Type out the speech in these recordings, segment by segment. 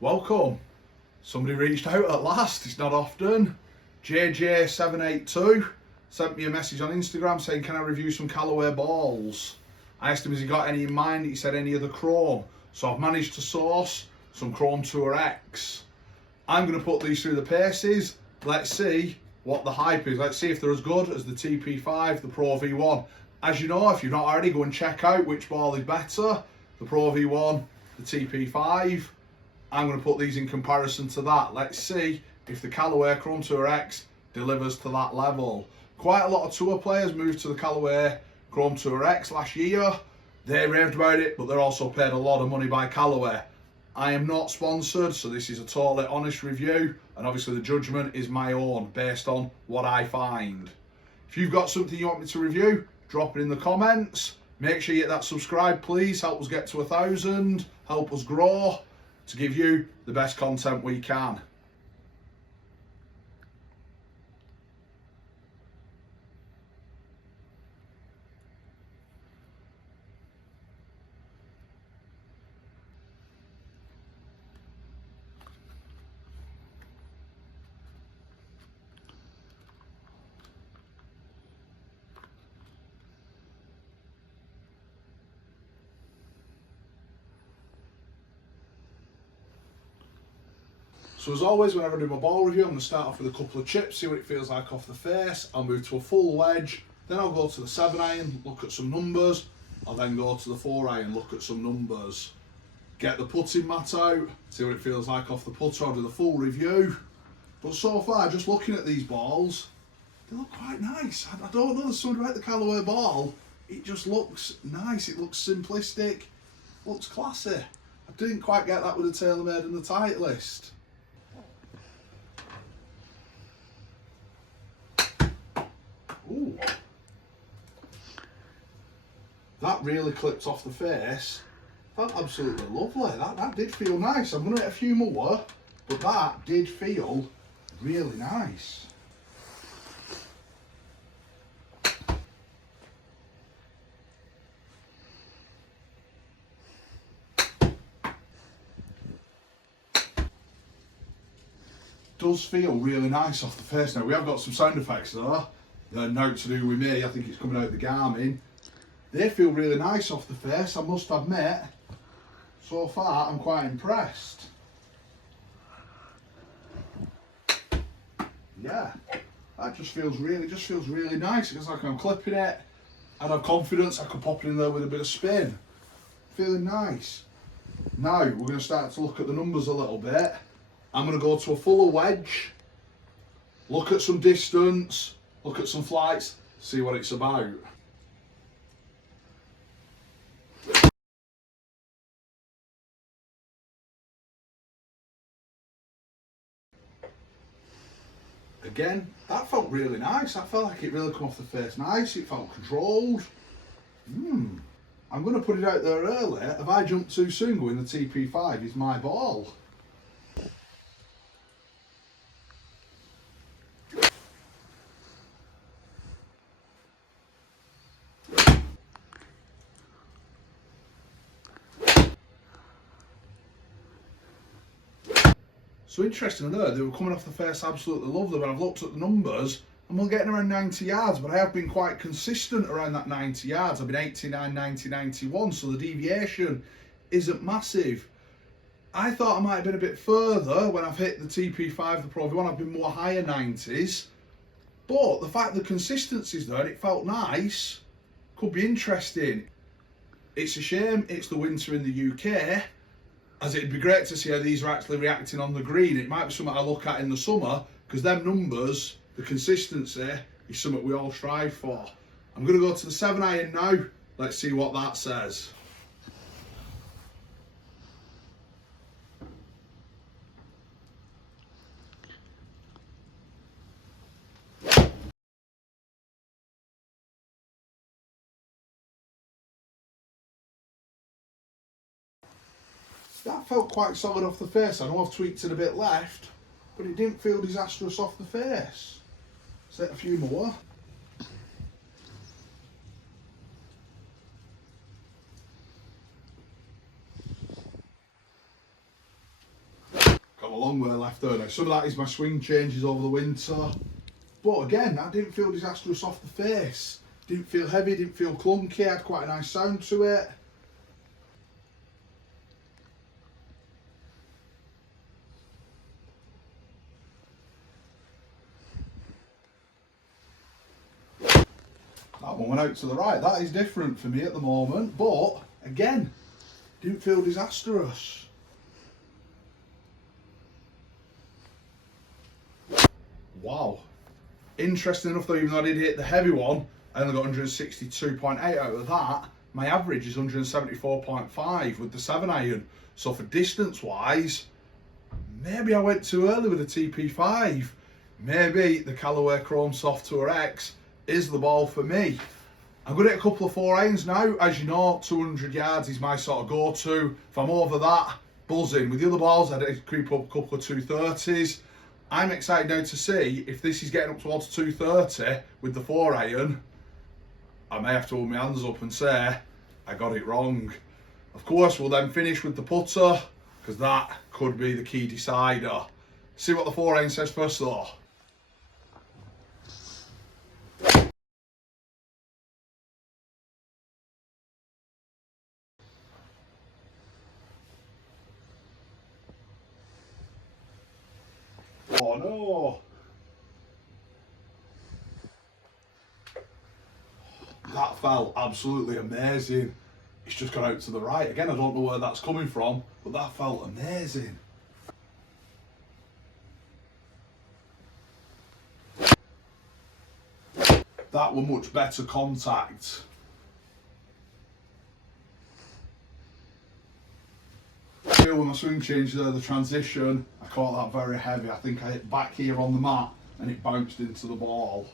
Welcome. Somebody reached out at last, it's not often. JJ782 sent me a message on Instagram saying, can I review some Callaway balls? I asked him, has he got any in mind? He said any of the chrome. So I've managed to source some Chrome Tour X. I'm going to put these through the paces. Let's see what the hype is. Let's see if they're as good as the TP5, the Pro V1. As you know, if you've not already, go and check out which ball is better, the Pro V1, the TP5. I'm going to put these in comparison to that. Let's see if the Callaway Chrome Tour X delivers to that level. Quite a lot of tour players moved to the Callaway Chrome Tour X last year. They raved about it, but they're also paid a lot of money by Callaway. I am not sponsored, so this is a totally honest review, and obviously the judgment is my own based on what I find. If you've got something you want me to review, drop it in the comments. Make sure you hit that subscribe, please. Help us get to 1,000, help us grow, to give you the best content we can. So as always, whenever I do my ball review, I'm going to start off with a couple of chips, see what it feels like off the face. I'll move to a full wedge, then I'll go to the 7-iron, look at some numbers. I'll then go to the 4-iron, look at some numbers. Get the putting mat out, see what it feels like off the putter. I'll do the full review. But so far, just looking at these balls, they look quite nice. I don't know, there's something about the Callaway ball. It just looks nice, it looks simplistic, looks classy. I didn't quite get that with the TaylorMade and the Titleist. Ooh. That really clipped off the face. Felt absolutely lovely. That did feel nice. I'm going to hit a few more, but that did feel really nice. Does feel really nice off the face. Now we have got some sound effects though. They're not to do with me, I think it's coming out the Garmin. They feel really nice off the face, I must admit. So far I'm quite impressed. Yeah, that just feels really nice. It's like I'm clipping it. I'd have confidence I could pop it in there with a bit of spin. Feeling nice. Now we're going to start to look at the numbers a little bit. I'm going to go to a fuller wedge, look at some distance, look at some flights, see what it's about. Again, that felt really nice. I felt like it really come off the face nice. It felt controlled. I'm going to put it out there early. Have I jumped too soon going the TP5 is my ball? So interesting enough, they were coming off the face absolutely lovely, but I've looked at the numbers and we're getting around 90 yards, but I have been quite consistent around that 90 yards. I've been 89, 90, 91, so the deviation isn't massive. I thought I might have been a bit further when I've hit the TP5, the Pro V1, I've been more higher 90s. But the fact the consistency's there and it felt nice, could be interesting. It's a shame it's the winter in the UK, as it'd be great to see how these are actually reacting on the green. It might be something I look at in the summer, because them numbers, the consistency, is something we all strive for. I'm going to go to the 7-iron now. Let's see what that says. That felt quite solid off the face. I know I've tweaked it a bit left, but it didn't feel disastrous off the face. Set a few more. long way left, don't I? Some of that is my swing changes over the winter. But again, that didn't feel disastrous off the face. Didn't feel heavy, didn't feel clunky, had quite a nice sound to it. That one went out to the right. That is different for me at the moment, but again, didn't feel disastrous. Wow. Interesting enough though, even though I did hit the heavy one, I only got 162.8 out of that. My average is 174.5 with the 7-iron. So for distance wise, maybe I went too early with the TP5. Maybe the Callaway Chrome Soft Tour X is the ball for me. I'm going to hit a couple of 4-irons now. As you know, 200 yards is my sort of go-to. If I'm over that, buzzing. With the other balls, I'd creep up a couple of 230s. I'm excited now to see if this is getting up towards 230 with the 4-iron. I may have to hold my hands up and say, I got it wrong. Of course, we'll then finish with the putter, because that could be the key decider. See what the 4-iron says first though. Oh no! That felt absolutely amazing. It's just gone out to the right. Again, I don't know where that's coming from, but that felt amazing. That were much better contact. Here with my swing change there, the transition, I caught that very heavy. I think I hit back here on the mat and it bounced into the ball.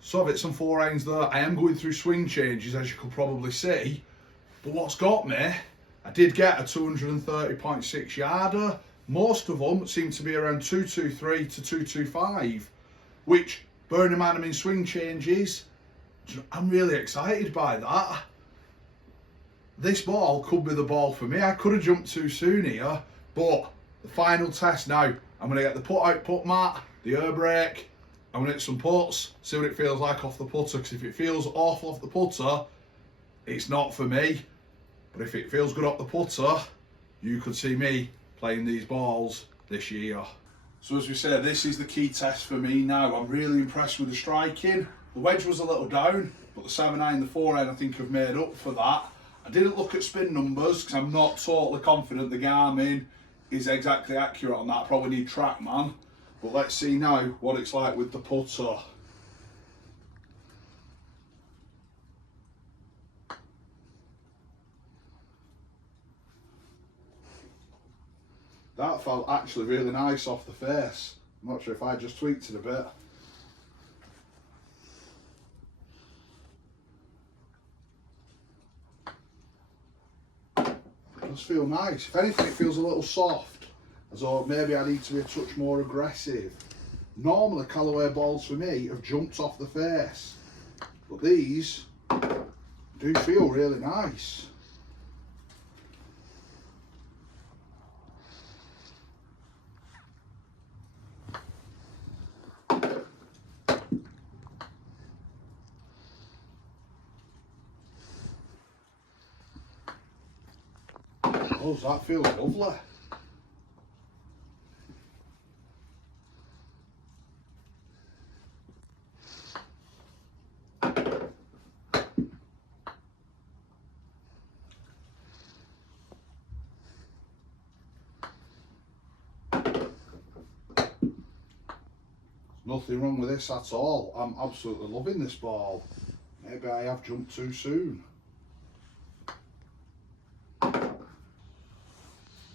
So I've hit some 4-irons there. I am going through swing changes, as you could probably see. But what's got me, I did get a 230.6 yarder. Most of them seem to be around 223 to 225, which, bearing in mind I'm in swing changes, I'm really excited by that. This ball could be the ball for me. I could have jumped too soon here, but the final test now, I'm going to get the put out put mat, the air brake, I'm going to hit some putts, see what it feels like off the putter, because if it feels awful off the putter, it's not for me. But if it feels good off the putter, you could see me playing these balls this year. So as we say, this is the key test for me now. I'm really impressed with the striking. The wedge was a little down, but the 7-iron, the 4-iron I think have made up for that. I didn't look at spin numbers because I'm not totally confident the Garmin is exactly accurate on that. I probably need TrackMan. But let's see now what it's like with the putter. That felt actually really nice off the face. I'm not sure if I just tweaked it a bit. It does feel nice. If anything, it feels a little soft, as though maybe I need to be a touch more aggressive. Normally, Callaway balls for me have jumped off the face, but these do feel really nice. Oh, that feels lovely. Nothing wrong with this at all. I'm absolutely loving this ball. Maybe I have jumped too soon.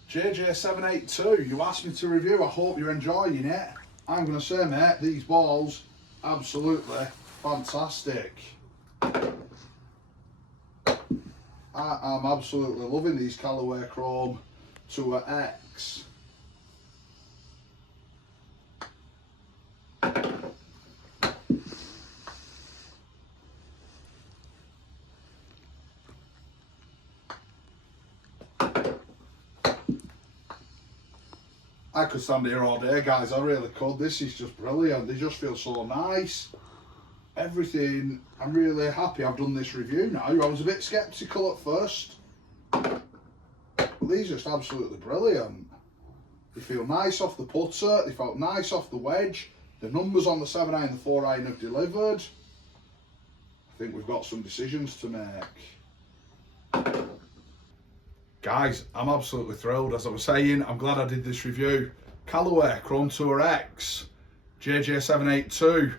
JJ782, you asked me to review. I hope you're enjoying it. I'm going to say, mate, these balls, absolutely fantastic. I am absolutely loving these Callaway Chrome Tour X. I could stand here all day, guys. I really could. This is just brilliant. They just feel so nice. Everything. I'm really happy I've done this review now. I was a bit sceptical at first, but these are just absolutely brilliant. They feel nice off the putter. They felt nice off the wedge. The numbers on the 7-iron and the 4-iron have delivered. I think we've got some decisions to make. Guys, I'm absolutely thrilled. As I was saying, I'm glad I did this review. Callaway Chrome Tour X, JJ782.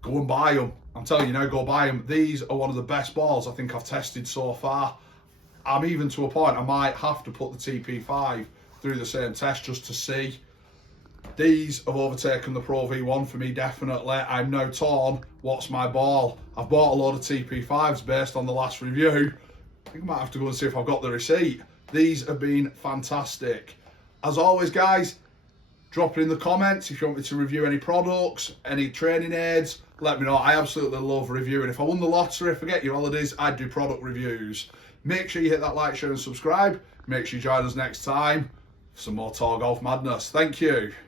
Go and buy them. I'm telling you now, go buy them. These are one of the best balls I think I've tested so far. I'm even to a point I might have to put the TP5 through the same test just to see. These have overtaken the Pro V1 for me, definitely. I'm now torn. What's my ball? I've bought a load of TP5s based on the last review. I think I might have to go and see if I've got the receipt. These have been fantastic. As always, guys, drop it in the comments if you want me to review any products, any training aids. Let me know. I absolutely love reviewing. If I won the lottery, forget your holidays, I'd do product reviews. Make sure you hit that like, share and subscribe. Make sure you join us next time for some more Tour Golf madness. Thank you.